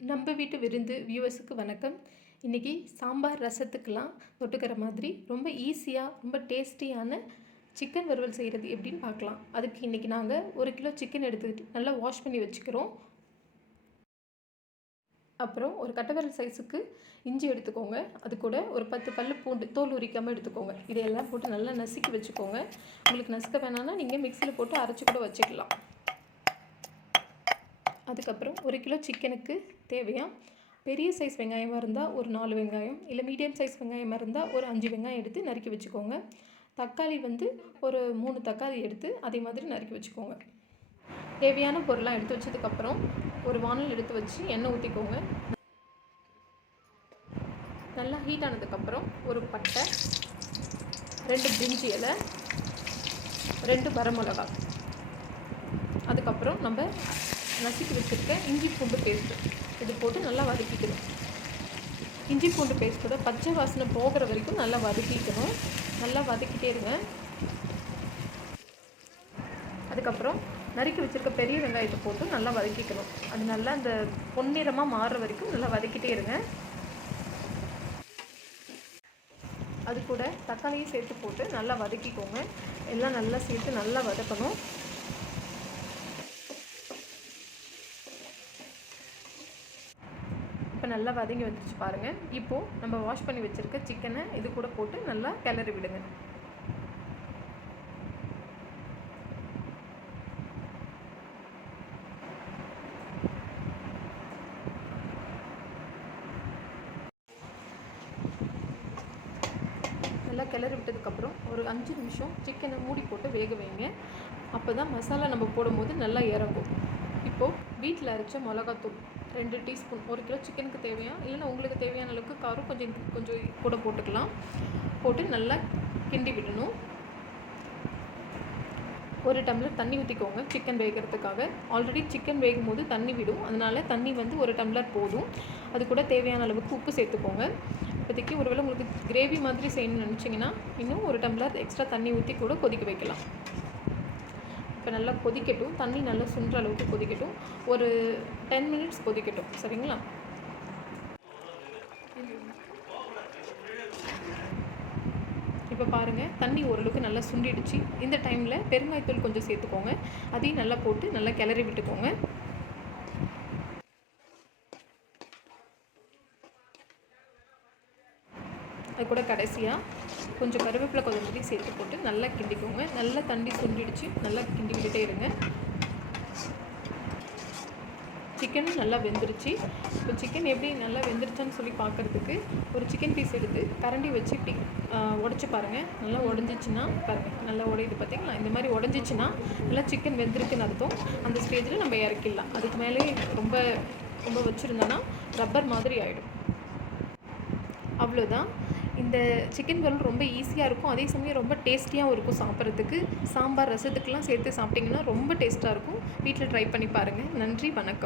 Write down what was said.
நம்ம வீட்டு விருந்து வியூவர்ஸுக்கு வணக்கம். இன்றைக்கி சாம்பார் ரசத்துக்கெலாம் தொட்டுக்கிற மாதிரி ரொம்ப ஈஸியாக ரொம்ப டேஸ்டியான சிக்கன் வறுவல் செய்கிறது எப்படின்னு பார்க்கலாம். அதுக்கு இன்றைக்கி நாங்கள் 1 கிலோ சிக்கன் எடுத்துக்கிட்டு நல்லா வாஷ் பண்ணி வச்சுக்கிறோம். அப்புறம் ஒரு கட்டைவிரல் சைஸுக்கு இஞ்சி எடுத்துக்கோங்க. அது கூட ஒரு 10 பல்லு பூண்டு தோல் உரிக்காமல் எடுத்துக்கோங்க. இதையெல்லாம் போட்டு நல்லா நசுக்கி வச்சுக்கோங்க. உங்களுக்கு நசுக்க வேணான்னா நீங்கள் மிக்சியில் போட்டு அரைச்சி கூட வச்சுக்கலாம். அதுக்கப்புறம் 1 கிலோ சிக்கனுக்கு தேவையாக பெரிய சைஸ் வெங்காயமாக இருந்தால் ஒரு 4 வெங்காயம், இல்லை மீடியம் சைஸ் வெங்காயமாக இருந்தால் ஒரு 5 வெங்காயம் எடுத்து நறுக்கி வச்சுக்கோங்க. தக்காளி ஒரு 3 தக்காளி எடுத்து அதே மாதிரி நறுக்கி வச்சுக்கோங்க. தேவையான பொருளாக எடுத்து வச்சதுக்கப்புறம் ஒரு வானல் எடுத்து வச்சு எண்ணெய் ஊற்றிக்கோங்க. நல்லா ஹீட் ஆனதுக்கப்புறம் ஒரு பட்டை, 2 பிரிஞ்சி இலை, 2 வரமிளகா, அதுக்கப்புறம் நம்ம நசுக்கி வச்சுருக்க இஞ்சி பூண்டு பேஸ்ட்டு இது போட்டு நல்லா வதக்கிக்கணும். இஞ்சி பூண்டு பேஸ்ட்டோட பச்சை வாசனை போகிற வரைக்கும் நல்லா வதக்கிக்கணும். நல்லா வதக்கிட்டே இருங்க. அதுக்கப்புறம் நறுக்கி வச்சுருக்க பெரிய வெங்காயத்தை போட்டு நல்லா வதக்கிக்கணும். அது நல்லா அந்த பொன்னிறமாக மாறுற வரைக்கும் நல்லா வதக்கிட்டே இருங்க. அது கூட தக்காளியும் சேர்த்து போட்டு நல்லா வதக்கிக்கோங்க. எல்லாம் நல்லா சேர்த்து நல்லா வதக்கணும். இப்போ நல்லா வதங்கி வந்துருச்சு பாருங்கள். இப்போது நம்ம வாஷ் பண்ணி வச்சுருக்க சிக்கனை இது கூட போட்டு நல்லா கிளறி விடுங்க. நல்லா கிளறி விட்டதுக்கப்புறம் ஒரு 5 நிமிஷம் சிக்கனை மூடி போட்டு வேக வைங்க. அப்போ தான் மசாலா நம்ம போடும்போது நல்லா இறங்கும். இப்போது வீட்டில் அரைச்ச மிளகாத்தூள் 2 டீஸ்பூன், 1 கிலோ சிக்கனுக்கு தேவையான, இல்லைன்னா உங்களுக்கு தேவையான அளவுக்கு காரம் கொஞ்சம் கூட போட்டுக்கலாம். போட்டு நல்லா கிண்டி விடணும். 1 டம்ளர் தண்ணி ஊற்றிக்கோங்க சிக்கன் வேகிறதுக்காக. ஆல்ரெடி சிக்கன் வேகும் போது தண்ணி விடும், அதனால் தண்ணி 1 டம்ளர் போதும். அது கூட தேவையான அளவுக்கு உப்பு சேர்த்துக்கோங்க. இப்போதைக்கு ஒருவேளை உங்களுக்கு கிரேவி மாதிரி செய்யணும்னு நினச்சிங்கன்னா இன்னும் 1 டம்ளர் எக்ஸ்ட்ரா தண்ணி ஊற்றி கூட கொதிக்க வைக்கலாம். இப்போ நல்லா கொதிக்கட்டும். தண்ணி நல்லா சுண்டுற அளவுக்கு கொதிக்கட்டும். ஒரு 10 மினிட்ஸ் கொதிக்கட்டும். சரிங்களா? இப்போ பாருங்கள், தண்ணி ஓரளவுக்கு நல்லா சுண்டிடுச்சு. இந்த டைமில் பெருங்காயத்தூள் கொஞ்சம் சேர்த்துக்கோங்க. அதையும் நல்லா போட்டு நல்லா கிளறி விட்டுக்கோங்க. அது கூட கடைசியாக கொஞ்சம் கருவேப்பிலை கொத்தமல்லி சேர்த்து போட்டு நல்லா கிண்டிக்கோங்க. நல்லா தண்ணி சுண்டிடுச்சு. நல்லா கிண்டி விட்டுட்டே இருங்க. சிக்கனும் நல்லா வெந்துருச்சு. இப்போ சிக்கன் எப்படி நல்லா வெந்துருச்சான்னு சொல்லி பார்க்குறதுக்கு ஒரு சிக்கன் பீஸ் எடுத்து கரண்டி வச்சு இப்படி உடச்சி பாருங்கள். நல்லா உடஞ்சிச்சின்னா பாருங்கள், நல்லா உடையுது பார்த்தீங்களா? இந்த மாதிரி உடஞ்சிச்சின்னா நல்லா சிக்கன் வெந்திருக்குன்னு அர்த்தம். அந்த ஸ்டேஜில் நம்ம இறக்கிடலாம். அதுக்கு மேலே ரொம்ப ரொம்ப வச்சுருந்தோன்னா ரப்பர் மாதிரி ஆகிடும். அவ்வளோதான். இந்த சிக்கன் வறுவல் ரொம்ப ஈஸியாக இருக்கும். அதே சமயம் ரொம்ப டேஸ்டியாகவும் இருக்கும் சாப்பிட்றதுக்கு. சாம்பார் ரசத்துக்கெலாம் சேர்த்து சாப்பிட்டிங்கன்னா ரொம்ப டேஸ்ட்டாக இருக்கும். வீட்டில் ட்ரை பண்ணி பாருங்கள். நன்றி, வணக்கம்.